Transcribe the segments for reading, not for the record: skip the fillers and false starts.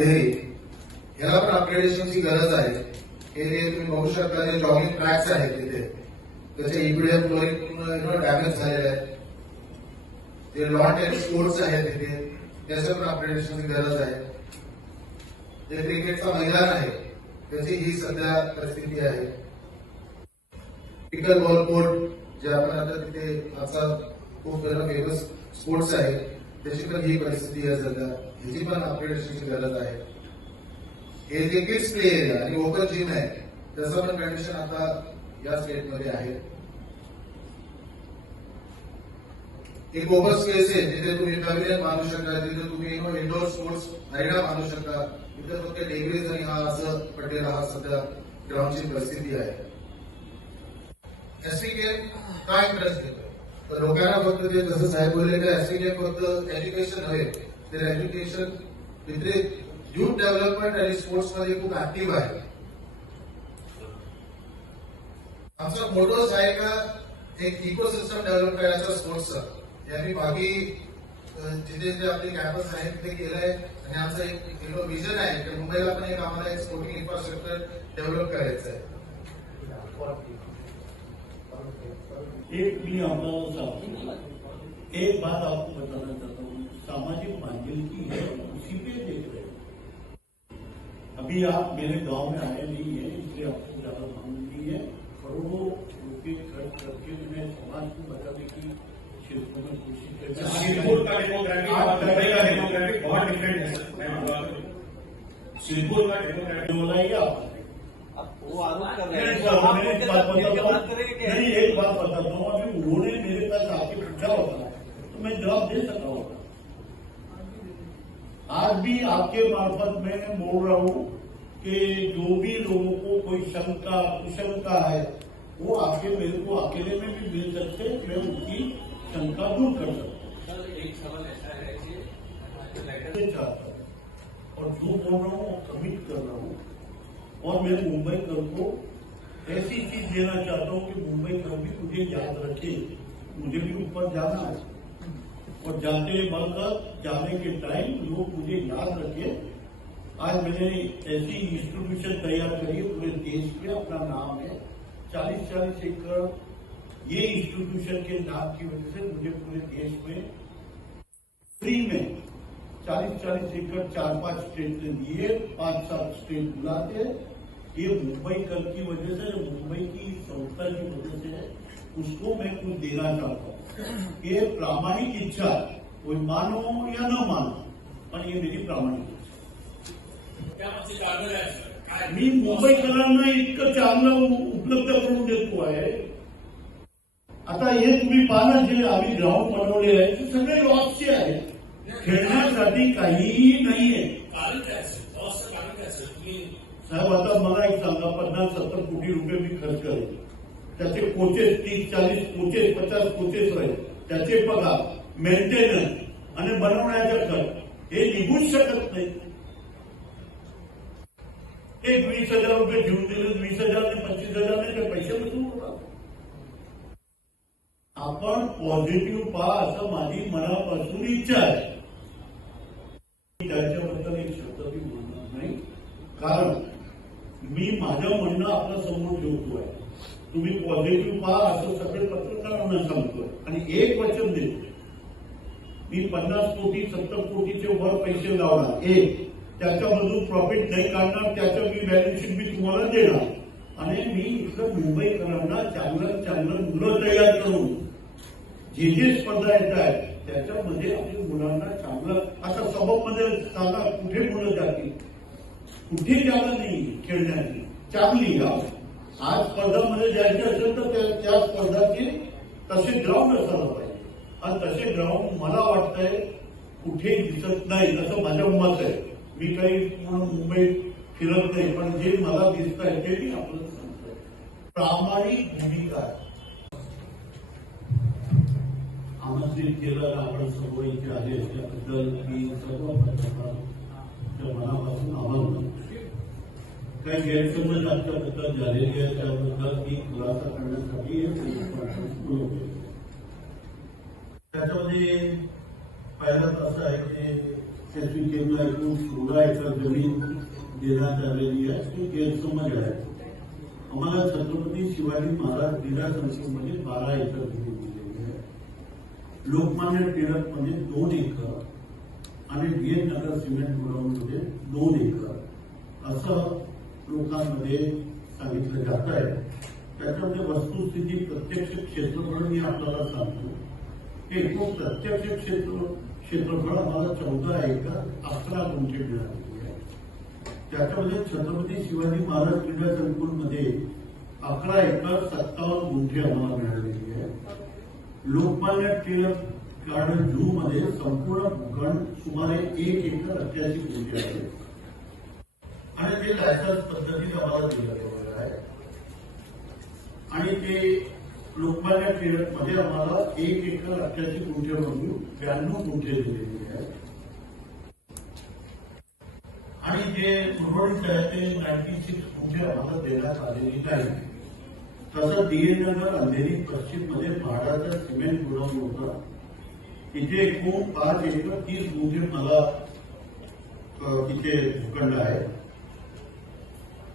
अंधेरी याला पण अपग्रेडेशनची गरज आहे. हे जे तुम्ही बघू शकता जे जॉगिंग ट्रॅक्स आहेत तिथे त्याचे ईपीडीएफ फ्लोरिंग डॅमेज झालेले आहेत. जे लॉन टेनिस कोर्ट्स आहेत तिथे त्याचं पण अपग्रेडेशनची गरज आहे. जे क्रिकेटचा मैदान आहे त्याची ही सध्या परिस्थिती आहे. पिकल बॉल कोर्ट जे आपण आता तिथे आजचा खूप फेमस स्पोर्ट्स आहे त्याची पण ही परिस्थिती आहे सध्या. ह्याची पण अपग्रेडेशनची गरज आहे. हे जे किड्स प्ले एरिया आणि ओपन जिम आहे त्याचं पण कंडिशन आता या स्टेटमध्ये आहे. एक ओपन स्पेस आहे जिथे तुम्ही पॅव्हिलियन बांधू शकता, जिथे तुम्ही इंडोर स्पोर्ट्स अरेना बांधू शकता. तिथे फक्त डेब्रिज आणि हा असं पडलेला हा सध्या ग्राउंडची परिस्थिती आहे. एससी गेम काय इंटरेस्ट देतो तर लोकांना फक्त ते जसं साहेब बोलले की एससी गेम फक्त एज्युकेशन नव्हे तर एज्युकेशन तिथे युथ डेव्हलपमेंट आणि स्पोर्ट्स मध्ये खूप ऍक्टिव्ह आहे. आमचा मोटोच आहे का एक इकोसिस्टम डेव्हलप करायचा स्पोर्ट्सचा. यांनी बाकी जिथे जे आपले कॅम्पस आहेत ते केलंय आणि आमचं एक विजन आहे की मुंबईला पण एक आम्हाला एक स्पोर्टिंग इन्फ्रास्ट्रक्चर डेव्हलप करायचं आहे. एक भी एक बात आपको बताना चाहता हूँ, सामाजिक बांधिलकी है उसी पे देख रहे हैं. अभी आप मेरे गांव में आए नहीं है इसलिए आपको ज्यादा मालूम नहीं है. करोड़ों रुपये खर्च करके मैंने समाज को बताने की क्षेत्रों में कोशिश की. सिरपुर का डेमोग्राफी बहुत डिफरेंट है. सिरपुर का डेमोग्राफी बोलाइए आप. वो आरोप कर रहे नहीं, हैं. एक बात बताता हूँ. अभी उन्होंने मेरे पास आके पूछा होगा तो मैं जवाब दे सकता हूँ. आज भी आपके मार्फत मैं बोल रहा हूँ कि जो भी लोगों को कोई शंका कुशंका है वो आके मेरे को अकेले में भी मिल सकते, मैं उनकी शंका दूर कर सकता हूँ. एक सवाल ऐसा है कि चाहता हूँ और जो बोल रहा हूँ कमिट कर रहा हूँ. और मैं मुंबई कर को ऐसी चीज देना चाहता हूँ कि मुंबई कर भी मुझे याद रखे. मुझे भी ऊपर जाना है और जाते वक्त जाने के टाइम लोग मुझे याद रखे. आज मैंने ऐसी इंस्टीट्यूशन तैयार करी है पूरे देश में, अपना नाम है 40-40 एकड़. ये इंस्टीट्यूशन के नाम की वजह से मुझे पूरे देश में फ्री में 40-40 एकड़ 4-5 स्टेट ने दिए, 5-7 स्टेट बुलाते. ये मुंबई कर की वजह से, मुंबई की संस्था की वजह से है. उसको मैं कुछ देना चाहता हूँ. ये प्रामाणिक इच्छा, कोई मानो या न मानो पण ये मेरी प्रामाणिक इच्छा. मी मुंबईकरांना इतकं चांगलं उपलब्ध करून देतो आहे. आता हे तुम्ही पाहा जे आम्ही ग्राउंड बनवले आहे ते सगळे लॉसचे आहेत. खेळण्यासाठी काहीही नाहीये. साहेब आता मला एक सांगा, 50-70 कोटी रुपये मी खर्च करेन. त्याचे कोचेस 30-40 कोचेस 50 कोचेस राहील, त्याचे पगार, मेंटेनन्स आणि बनवण्याचा खर्च हे निघूच शकत नाही. एक 20,000 रुपये घेऊन दिले, 20,000 ने 25,000 ते पैसे वसूल होतात. आपण पॉझिटिव्ह पहा असं माझी मनापासून इच्छा आहे. त्याच्याबद्दल एक शब्द मी बोलणार नाही, कारण मी माझं म्हणणं आपल्या समोर ठेवतोय. तुम्ही पॉझिटिव्ह पहा असं सगळे पत्रकारांना सांगतोय आणि एक वचन देतो, मी 50 कोटी 70 कोटीचे वर पैसे लावणार. एक त्याच्यामधून प्रॉफिट नाही काढणार, त्याचं मी बॅलन्स शीट मी तुम्हाला देणार. आणि मी इथलं मुंबईकरांना चांगलं मुलं तयार करून जे स्पर्धा येत आहेत त्याच्यामध्ये आपल्या मुलांना चांगलं आता सबकमध्ये सांगा कुठे मुलं जातील, कुठे जागा नाही खेळण्याची चांगली. आज स्पर्धामध्ये जायचं असेल तर त्या स्पर्धाचे तसे ग्राउंड असायला पाहिजे. आणि तसे ग्राउंड मला वाटतंय कुठे दिसत नाही असं माझं मत आहे. मी काही म्हणून मुंबईत फिरत नाही, पण जे मला दिसत आहे ते मी आपल्याला सांगतोय. प्रामाणिक भूमिका आमंत्रित केलं आपण सर्व इथे आले त्याबद्दल मी सर्व पत्रकारांच्या मनापासून आभार मानतो. काही गैरसमज आमच्याबद्दल झालेली आहे त्याबद्दल मी खुलासा करण्यासाठी त्याच्यामध्ये पहिल्यांदा असं आहे की एसपीकेला एकूण 16 एकर जमीन देण्यात आलेली आहे ती गैरसमज आहे. आम्हाला छत्रपती शिवाजी महाराज क्रीडा संकुलमध्ये 12 एकर जमीन दिलेली आहे. लोकमान्य टिळकमध्ये 2 एकर आणि डीएन नगर सिमेंट गोडाऊनमध्ये 2 एकर असं लोकांमध्ये सांगितलं जात आहे. त्याच्यामध्ये वस्तुस्थिती प्रत्यक्ष क्षेत्रफळ मी आपल्याला सांगतो. एकूण प्रत्यक्ष क्षेत्रफळ आम्हाला 14 एकर 11 गुंठे मिळालेली आहे. त्याच्यामध्ये छत्रपती शिवाजी महाराज क्रीडा संकुलमध्ये 11 एकर 57 गुंठे आम्हाला मिळालेली आहे. लोकमान्य टिळक गार्डन झू मध्ये संपूर्ण भूखंड सुमारे 1 एकर 88 गुंठे आहे आणि ते लायसन्स पद्धतीने आम्हाला दिलं गेलेलं आहे. आणि ते लोकमान्य टिळक मध्ये आम्हाला 1 एकर 88 गुंठेमधून 92 गुंठे दिलेले आहेत. आणि जे उर्वरित आहे ते 96 गुंठे आम्हाला देण्यात आलेली नाही. तसं डीएन नगर अंधेरी पश्चिम मध्ये म्हाडाचा सिमेंट गोडाऊन होता. तिथे एकूण 5 एकर 30 गुंठे मला तिथे भूखंड आहे.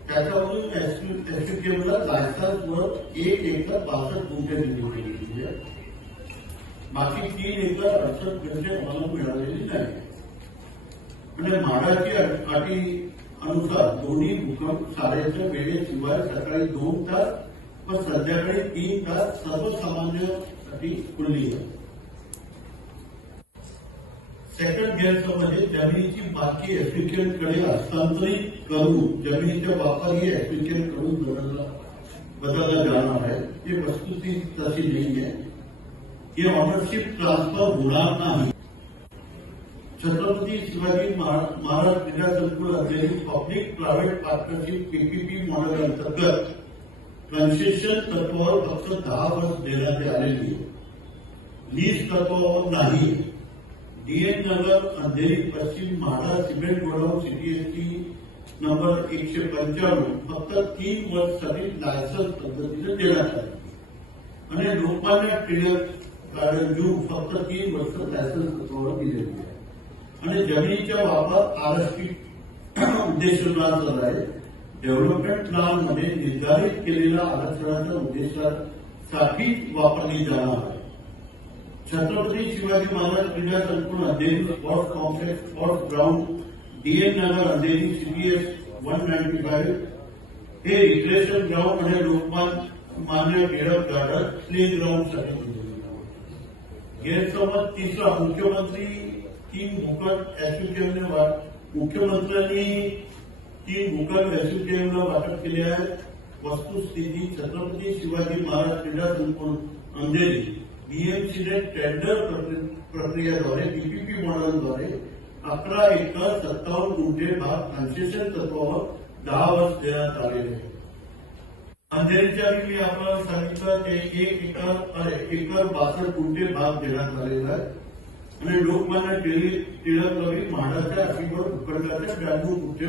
त्याच्यामधून एसपीकेला लायसन्सवर 1 एकर 62 गुंठे दिली गेलेली आहे. बाकी 3 एकर 68 गुंठे आम्हाला मिळालेली नाही. म्हणजे म्हाडाची अटी अनुसार दोन्ही भूकंप साऱ्याच्या वेळेशिवाय सकाळी 2 तास व संध्याकाळी 3 तास सर्वसामान्यांसाठी खुली आहे. सेकंड गैरसमज जमिनीची बाकी एसपीकेकडे हस्तांतरित करून जमिनीचा वापर ही एसपीकेकडून बदलला जाणार आहे. ही वस्तुस्थिती तशी नाही आहे. हे ऑनरशिप ट्रान्सफर होणार नाही. छत्रपती शिवाजी महाराज क्रीडा संकुल असलेली public private partnership PPP model अंतर्गत कन्सेशन तत्वावर फक्त 10 वर्ष देण्यात आलेली लीज तत्वावर नाही. डीएन नगर अंधेरी पश्चिम म्हाडा सिमेंट गोडाऊन सीटीएसटी नंबर 195 फक्त 3 वर्षासाठी लायसन्स पद्धतीने देण्यात आले आणि लोकमान्य टिळक गार्डन झू फक्त 3 वर्ष लायसन्स तत्वावर दिलेली आहे. आणि जमिनीचा वापर आरएसपी उद्देशानुसार आहे. डेव्हलपमेंट प्लॅन मध्ये निर्धारित केलेल्या आरक्षणाच्या उद्देशासाठी वापरली जाणार आहे. छत्रपती शिवाजी महाराज क्रीडा संकुल Andheri sports complex sports ground DN Nagar Andheri CPS 195 हे रिक्रिएशन ग्राउंड आणि Lokmanya Tilak garden playground साठी दिलेले आहे. गैरसमज तिसरा मुख्यमंत्री 3 भूखंड एसपीकेला मुख्यमंत्र्यांनी 3 भूखंड एसपीकेला वाटप केले आहेत. वस्तुस्थिती छत्रपती शिवाजी महाराज क्रीडा संकुल अंधेरी बीएमसीने टेंडर प्रक्रियेद्वारे पीपीपी मॉडेलद्वारे 11 एकर 57 गुंठे भाग कन्सेशन तत्वावर 10 वर्ष देण्यात आलेले आहे. अंधेरीच्या मी आपल्याला सांगितलं ते 1 एकर 62 गुंठे भाग देण्यात आलेला आहे आणि लोकमान्य टिळक म्हाडाच्या अटीवर भूखंडाच्या 92 गुंठे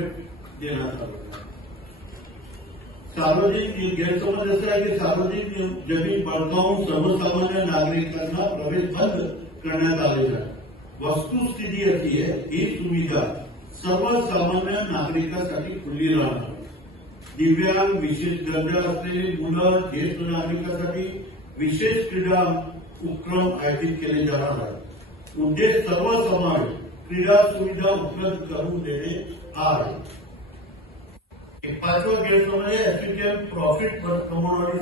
देण्यात आले. सार्वजनिक गैरसमज असा आहे की सार्वजनिक जमीन बळकावून सर्वसामान्य नागरिकांना प्रवेश बंद करण्यात आलेला आहे. वस्तुस्थिती अशी आहे ही सुविधा सर्वसामान्य नागरिकांसाठी खुली राहणार. दिव्यांग विशेष दर्जा असलेली मुलं ज्येष्ठ नागरिकांसाठी विशेष क्रीडा उपक्रम आयोजित केले जाणार आहे. उद्देश सर्वसमावेश क्रीडा सुविधा उपलब्ध करून देणे हा आहे. 5वा गैरसमज एसपीकेएल प्रॉफिट कमवणारी